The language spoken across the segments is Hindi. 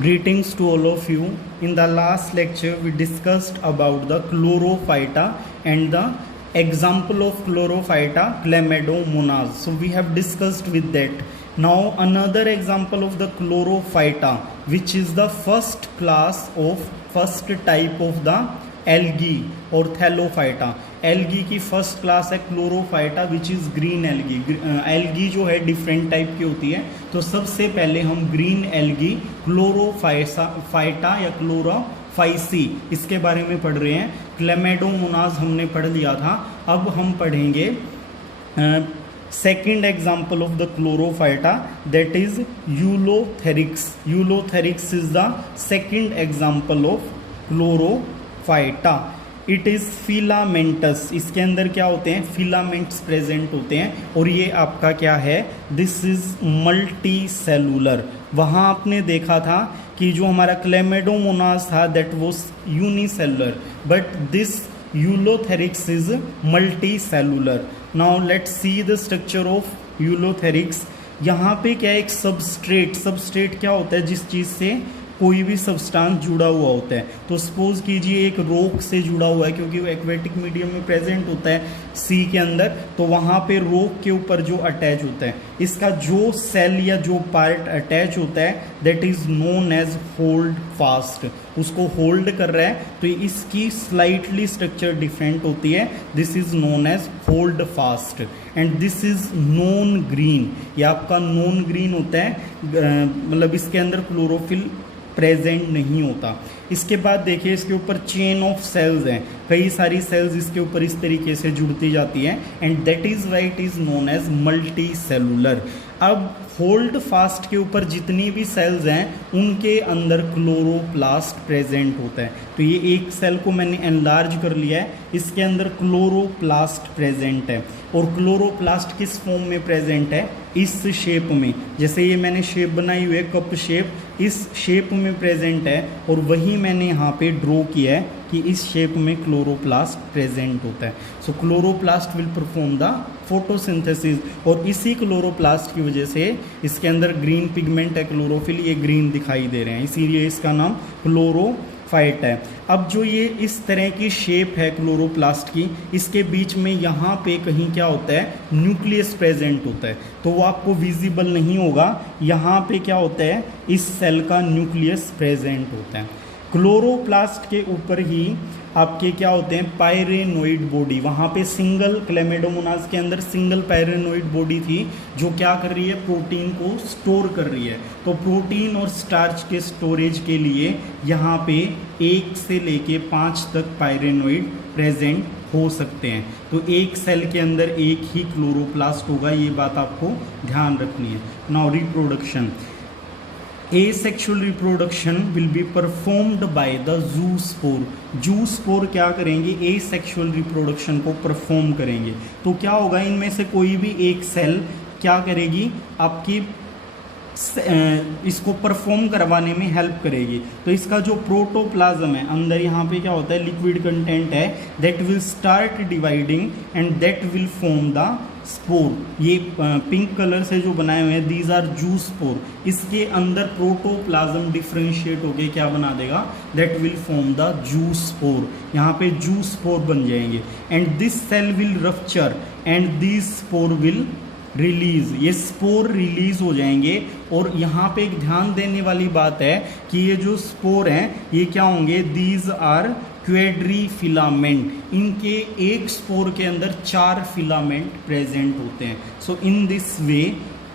Greetings to all of you. In the last lecture, we discussed about the chlorophyta and the example of chlorophyta, chlamydomonas. So we have discussed with that. Now another example of the chlorophyta, which is the first type of the algae or thallophyta. Algae की फर्स्ट क्लास है Chlorophyta which is green algae. Algae जो है डिफरेंट टाइप की होती है, तो सबसे पहले हम ग्रीन एल्गी क्लोरोफाइटा या क्लोरोफाइसी इसके बारे में पढ़ रहे हैं. क्लेमेडोमोनास हमने पढ़ लिया था. अब हम पढ़ेंगे second example of the Chlorophyta, that is Ulothrix. Ulothrix is the second example of Chlorophyta. It is filamentous. इसके अंदर क्या होते हैं? फिलामेंट्स प्रेजेंट होते हैं. और ये आपका क्या है? This is multicellular. वहाँ आपने देखा था कि जो हमारा क्लेमेडोमोनास था that was unicellular, but this Ulothrix is multicellular. Now let's see the structure of Ulothrix. यहाँ पे क्या है? एक सबस्ट्रेट क्या होता है? जिस चीज़ से कोई भी सब्सटेंस जुड़ा हुआ होता है. तो सपोज कीजिए एक रॉक से जुड़ा हुआ है, क्योंकि वो एक्वेटिक मीडियम में प्रेजेंट होता है सी के अंदर, तो वहाँ पे रॉक के ऊपर जो अटैच होता है, इसका जो सेल या जो पार्ट अटैच होता है that is known as hold fast. उसको होल्ड कर रहा है, तो इसकी स्लाइटली स्ट्रक्चर डिफरेंट होती है. This is known as hold fast and this is non green. ये आपका नॉन ग्रीन होता है, मतलब इसके अंदर क्लोरोफिल प्रेजेंट नहीं होता. इसके बाद देखिए इसके ऊपर चेन ऑफ सेल्स हैं, कई सारी सेल्स इसके ऊपर इस तरीके से जुड़ती जाती हैं and that is why it is known as multicellular. अब होल्ड फास्ट के ऊपर जितनी भी सेल्स हैं उनके अंदर क्लोरोप्लास्ट प्रेजेंट होता है. तो ये एक सेल को मैंने एनलार्ज कर लिया है, इसके अंदर क्लोरोप्लास्ट प्रेजेंट है. और क्लोरोप्लास्ट किस फॉर्म में प्रेजेंट है? इस शेप में. जैसे ये मैंने शेप बनाई हुई है कप शेप, इस शेप में प्रेजेंट है. और वही मैंने यहाँ पे ड्रॉ किया है कि इस शेप में क्लोरोप्लास्ट प्रेजेंट होता है. So chloroplast will perform the photosynthesis. और इसी क्लोरोप्लास्ट की वजह से इसके अंदर ग्रीन पिगमेंट है, क्लोरोफिल, ये ग्रीन दिखाई दे रहे हैं, इसीलिए इसका नाम क्लोरोफाइट है. अब जो ये इस तरह की शेप है क्लोरोप्लास्ट की, इसके बीच में यहाँ पे कहीं क्या होता है? न्यूक्लियस प्रेजेंट होता है. तो वो आपको विजिबल नहीं होगा. यहाँ पे क्या होता है? इस सेल का न्यूक्लियस प्रेजेंट होता है. क्लोरोप्लास्ट के ऊपर ही आपके क्या होते हैं? Pyrenoid body. वहाँ पे सिंगल क्लेमेडोमोनास के अंदर सिंगल पायरेनोइड बॉडी थी जो क्या कर रही है? प्रोटीन को स्टोर कर रही है. तो प्रोटीन और स्टार्च के स्टोरेज के लिए यहाँ पे 1 से लेके 5 तक पायरेनोइड प्रेजेंट हो सकते हैं. तो एक सेल के अंदर एक ही क्लोरोप्लास्ट होगा, ये बात आपको ध्यान रखनी है. Now reproduction. Asexual reproduction will be performed by the zoospore. Zoospore क्या करेंगे? asexual reproduction को परफॉर्म करेंगे. तो क्या होगा? इनमें से कोई भी एक सेल क्या करेगी? आपकी इसको परफॉर्म करवाने में हेल्प करेगी. तो इसका जो प्रोटोप्लाज्म है अंदर, यहाँ पे क्या होता है? लिक्विड कंटेंट है, that will start dividing and that will form the spore. ये पिंक कलर से जो बनाए हुए हैं दीज आर जूस्पोर. इसके अंदर प्रोटोप्लाज्म डिफ्रेंशिएट होके क्या बना देगा? That will form the zoospore. यहाँ पे जूस्पोर बन जाएंगे and this cell will rupture and this spore will release. ये स्पोर रिलीज हो जाएंगे. और यहाँ पे एक ध्यान देने वाली बात है कि ये जो स्पोर हैं ये क्या होंगे? These are quadri filament. इनके एक स्पोर के अंदर 4 फिलामेंट प्रेजेंट होते हैं. So in this way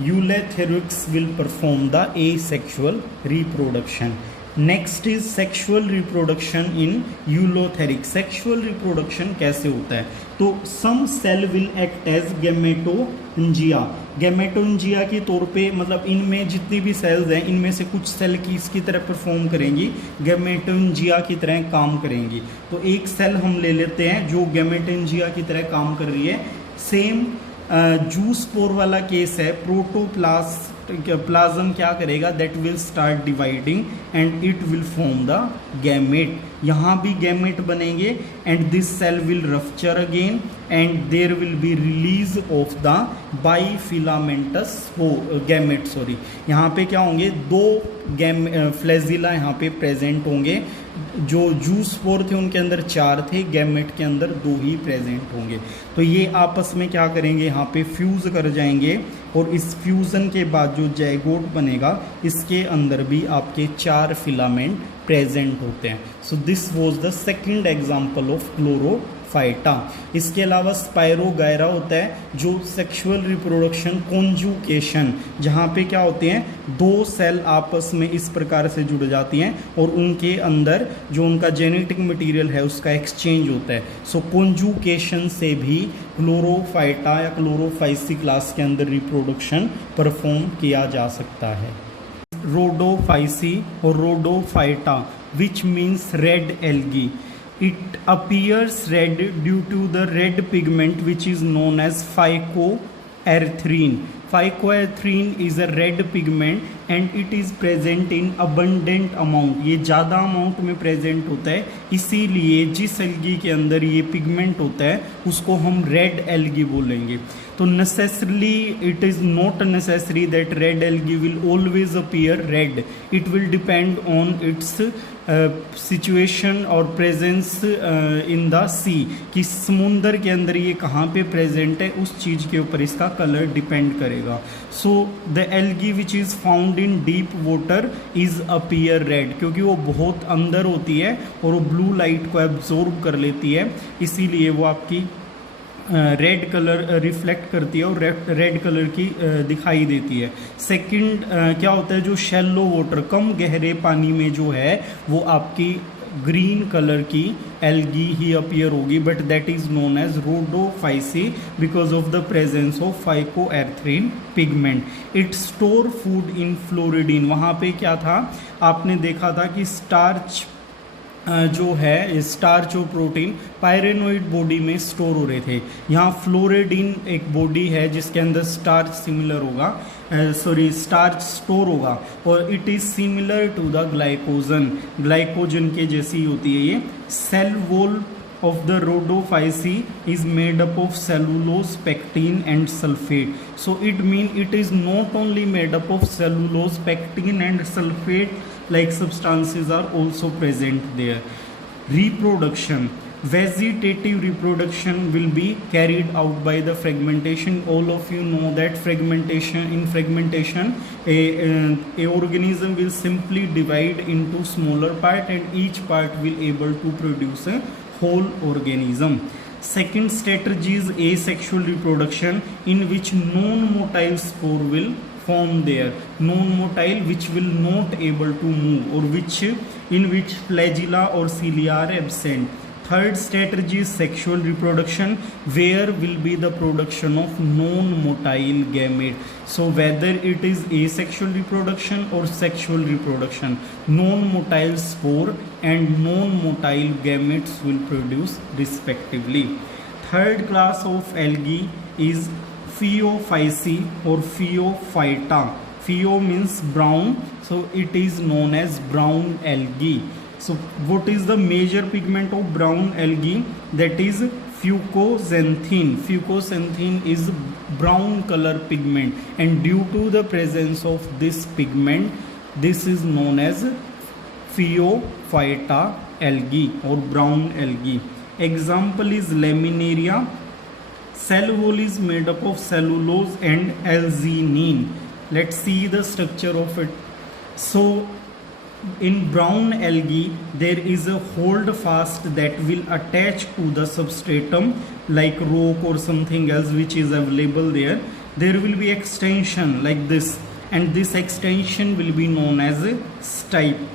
Ulothrix will perform the asexual reproduction. Next is sexual reproduction in Ulothrix. Sexual reproduction कैसे होता है? तो some cell will act as gametangia. Gametangia के तौर पे, मतलब इनमें जितनी भी सेल्स हैं इनमें से कुछ सेल की इसकी तरह परफॉर्म करेंगी, गैमेटोंजिया की तरह काम करेंगी. तो एक सेल हम ले लेते हैं जो गैमेटोंजिया की तरह काम कर रही है. सेम जूस्पोर वाला केस है. प्लाज्म क्या करेगा, that will start dividing and it will form the gamete. यहाँ भी गैमेट बनेंगे and this cell will rupture again and there will be release of the bifilamentous gamete. Sorry, यहाँ पे क्या होंगे, दो फ्लैजिला यहाँ पे प्रेजेंट होंगे। जो जूस स्पोर थे उनके अंदर 4 थे, गैमेट के अंदर 2 ही प्रेजेंट होंगे। तो ये आपस में क्या करेंगे, यहाँ पे फ्यूज कर जाएंगे और इस फ्यूज़न के बाद जो जाइगोट बनेगा इसके अंदर भी आपके 4 फिलामेंट प्रेजेंट होते हैं। सो this was the second example of Chlorophyta. इसके अलावा स्पायरोगायरा होता है जो सेक्सुअल रिप्रोडक्शन कॉन्जुकेशन, जहाँ पे क्या होते हैं, 2 सेल आपस में इस प्रकार से जुड़ जाती हैं और उनके अंदर जो उनका जेनेटिक मटेरियल है उसका एक्सचेंज होता है। सो कॉन्जुकेशन से भी क्लोरोफाइटा या क्लोरोफाइसी क्लास के अंदर रिप्रोडक्शन परफॉर्म किया जा सकता है। रोडोफाइसी और Rhodophyta which means red algae. It appears red due to the red pigment which is known as phycoerythrin. Phycoerythrin is a red pigment and it is present in abundant amount. ये ज़्यादा अमाउंट में प्रेजेंट होता है, इसीलिए जिस एल्गी के अंदर ये पिगमेंट होता है उसको हम रेड एल्गी बोलेंगे। तो necessarily it is not necessary that red algae will always appear red. It will depend on it's situation और प्रेजेंस इन द सी, कि समुंदर के अंदर ये कहाँ पे प्रेजेंट है, उस चीज़ के ऊपर इसका कलर डिपेंड करेगा। So the algae which is found in deep water is appear red, क्योंकि वो बहुत अंदर होती है और वो ब्लू लाइट को एब्जॉर्ब कर लेती है, इसीलिए वो आपकी रेड कलर रिफ्लेक्ट करती है और रेड कलर की दिखाई देती है। सेकंड क्या होता है, जो शैलो वाटर कम गहरे पानी में जो है वो आपकी ग्रीन कलर की एल्गी ही अपीयर होगी, but that is known as Rhodophyceae because of the presence of phycoerythrin pigment. It store food in floridean. वहाँ पे क्या था, आपने देखा था कि स्टार्च जो है, स्टार्च और प्रोटीन पायरेनोइड बॉडी में स्टोर हो रहे थे। यहाँ फ्लोरिडीन एक बॉडी है जिसके अंदर स्टार्च सिमिलर होगा, स्टार्च स्टोर होगा और it is similar to the glycogen के जैसी होती है ये। Cell wall of the rhodophysi is made up of cellulose, pectin and sulfate. So it means it is not only made up of cellulose, pectin and sulfate like substances are also present there. Reproduction. Vegetative reproduction will be carried out by the fragmentation. All of you know that in fragmentation a organism will simply divide into smaller part and each part will able to produce a whole organism. Second strategy is asexual reproduction in which non-motile spore will form there. Non-motile which will not able to move or in which flagella or cilia are absent. Third strategy is sexual reproduction where will be the production of non-motile gamete. So whether it is asexual reproduction or sexual reproduction, non-motile spore and non-motile gametes will produce respectively. Third class of algae is Phaeophysi or Phaeophyta. Pheo means brown, so it is known as brown algae. So what is the major pigment of brown algae? That is fucoxanthin. Fucoxanthin is brown color pigment and due to the presence of this pigment, this is known as Phaeophyta algae or brown algae. Example is Laminaria. Cell wall is made up of cellulose and L-theanine. Let's see the structure of it. So in brown algae there is a hold fast that will attach to the substratum like rock or something else which is available there. There will be extension like this and this extension will be known as a stipe.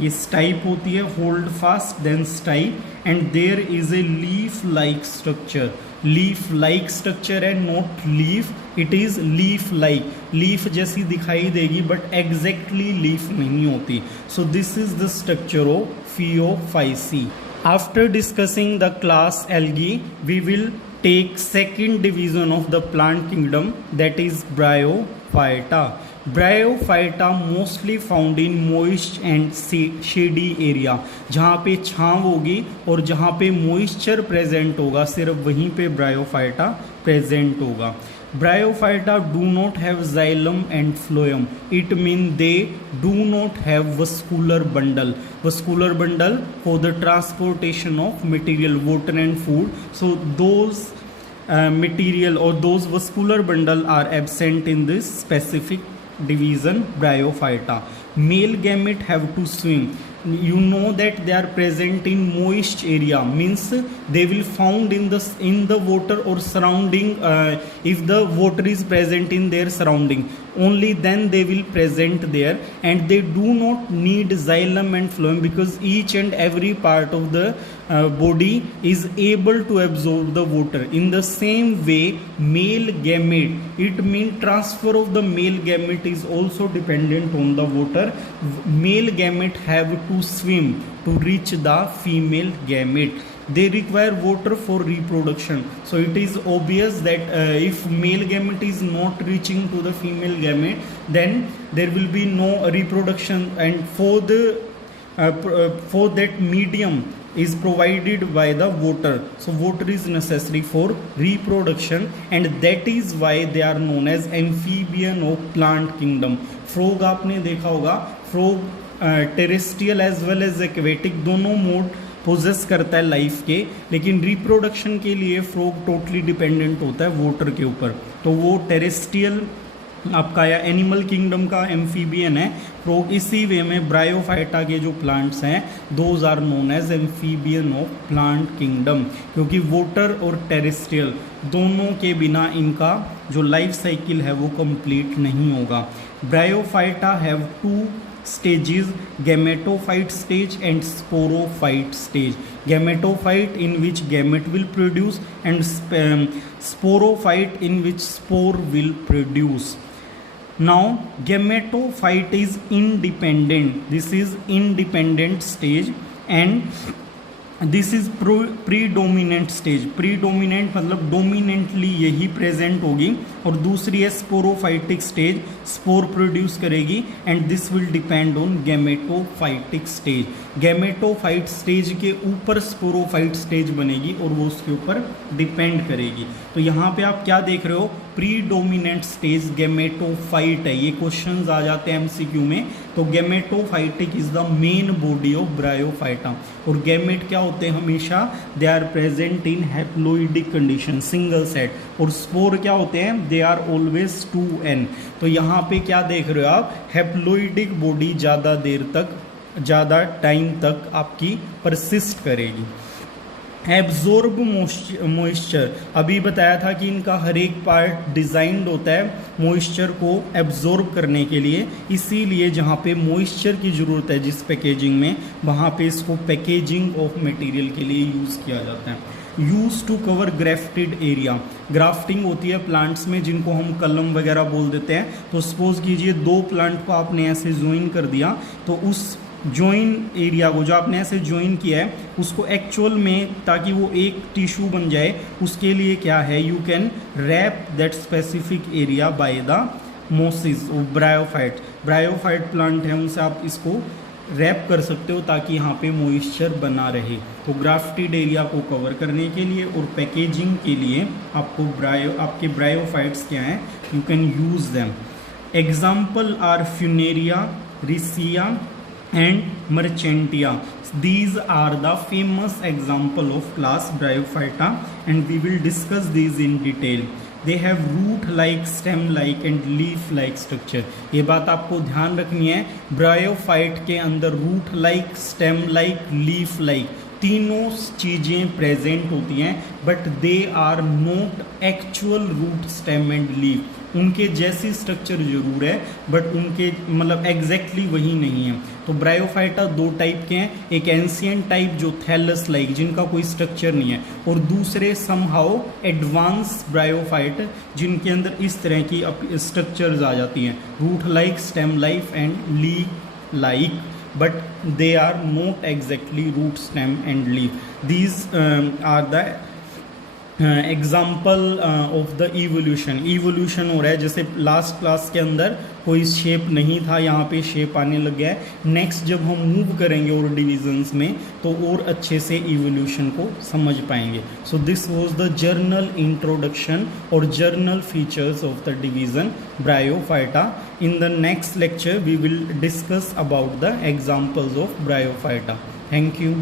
ये स्टाइप होती है, holdfast then stipe and there is a leaf like structure. Leaf like structure है, not leaf, it is leaf like. Leaf जैसी दिखाई देगी बट एग्जैक्टली लीफ नहीं होती. So this is the structure of Phaeophyceae. After discussing the class algae we will take second division of the plant kingdom, that is Bryophyta. Bryophyta mostly found in moist and shady area, जहाँ पे छांव होगी और जहाँ पे मॉइस्चर प्रेजेंट होगा सिर्फ वहीं पे ब्रायोफाइटा प्रेजेंट होगा। Bryophyta do not have xylem and phloem, it mean they do not have vascular bundle, vascular bundle for the transportation of material water and food, so those material or those vascular bundle are absent in this specific division Bryophyta. Male gamete have to swim. You know that they are present in moist area, means they will found in the water or surrounding, if the water is present in their surrounding, only then they will present there, and they do not need xylem and phloem because each and every part of the body is able to absorb the water. In the same way, male gamete, it means transfer of the male gamete is also dependent on the water. Male gamete have to swim to reach the female gamete. They require water for reproduction, so it is obvious that if male gamete is not reaching to the female gamete, then there will be no reproduction, and for that medium is provided by the water, so water is necessary for reproduction, and that is why they are known as amphibian of plant kingdom. Frog आपने देखा होगा, frog terrestrial as well as aquatic दोनों मोड पोजेस करता है लाइफ के, लेकिन रिप्रोडक्शन के लिए फ्रॉग टोटली डिपेंडेंट होता है वाटर के ऊपर, तो वो टेरेस्ट्रियल आपका या एनिमल किंगडम का एम्फीबियन है फ्रॉग। इसी वे में ब्रायोफाइटा के जो प्लांट्स हैं those are known as amphibian of plant kingdom, क्योंकि वाटर और टेरेस्ट्रियल दोनों के बिना इनका जो लाइफ साइकिल है वो कंप्लीट नहीं होगा। Bryophyta have two stages, gametophyte stage and sporophyte stage. Gametophyte in which gamete will produce, and sporophyte in which spore will produce. Now gametophyte is independent, this is independent stage, and this is predominant stage. Predominant मतलब डोमिनेंटली यही प्रेजेंट होगी, और दूसरी है स्पोरोफाइटिक स्टेज, स्पोर प्रोड्यूस करेगी, and this will depend on gametophytic stage. Gametophyte stage के ऊपर स्पोरोफाइट स्टेज बनेगी और वो उसके ऊपर डिपेंड करेगी। तो यहाँ पे आप क्या देख रहे हो, प्रीडोमिनेंट स्टेज गैमेटोफाइट है, ये क्वेश्चंस आ जाते हैं एमसीक्यू में। तो gametophytic is the main body of Bryophyta, और गैमेट क्या होते हैं हमेशा, they are present in haploidic condition, single set, और स्पोर क्या होते हैं, दे आर ऑलवेज 2n। तो यहाँ पे क्या देख रहे हो आप, हैप्लोइडिक बॉडी ज़्यादा देर तक, ज़्यादा टाइम तक आपकी परसिस्ट करेगी। एब्जॉर्ब मॉइस्चर, अभी बताया था कि इनका हर एक पार्ट डिज़ाइंड होता है मॉइस्चर को एब्जॉर्ब करने के लिए, इसीलिए जहाँ पे मॉइस्चर की ज़रूरत है जिस पैकेजिंग में, वहाँ पे इसको पैकेजिंग ऑफ मटेरियल के लिए यूज़ किया जाता है। Use to cover grafted area, grafting होती है प्लांट्स में जिनको हम कलम वगैरह बोल देते हैं। तो सपोज कीजिए दो प्लांट को आपने ऐसे ज्वाइन कर दिया, तो उस ज्वाइन एरिया को जो आपने ऐसे ज्वाइन किया है उसको एक्चुअल में, ताकि वो एक टिश्यू बन जाए, उसके लिए क्या है, you can wrap that specific area by the mosses और ब्रायोफाइट। ब्रायोफाइट प्लांट है, उनसे आप इसको रैप कर सकते हो ताकि यहाँ पे मॉइस्चर बना रहे। तो ग्राफ्टेड एरिया को कवर करने के लिए और पैकेजिंग के लिए आपको आपके ब्रायोफाइट्स क्या हैं, you can use them. Example are Funaria, Riccia and Merchantia. These are the famous example of class Bryophyta, and we will discuss these in detail. They have root like, stem like and leaf like structure. ये बात आपको ध्यान रखनी है, ब्रायोफाइट के अंदर root like, stem like, leaf like तीनों चीज़ें प्रेजेंट होती हैं, but they are not actual root, stem and leaf. उनके जैसी स्ट्रक्चर जरूर है बट उनके मतलब एग्जैक्टली वही नहीं है। तो ब्रायोफाइटा दो टाइप के हैं, एक एंशिएंट टाइप जो थैलस लाइक जिनका कोई स्ट्रक्चर नहीं है, और दूसरे समहाउ एडवांस ब्रायोफाइट जिनके अंदर इस तरह की स्ट्रक्चर्स आ जाती हैं, root like, stem like and leaf like, but they are not exactly root, stem and leaf. These are the example of the evolution हो रहा है। जैसे लास्ट क्लास के अंदर कोई शेप नहीं था, यहाँ पे शेप आने लग गया है। नेक्स्ट जब हम मूव करेंगे और डिविजन्स में तो और अच्छे से इवोल्यूशन को समझ पाएंगे। So this was the general introduction और general features of the division Bryophyta. In the next lecture we will discuss about the examples of Bryophyta. Thank you.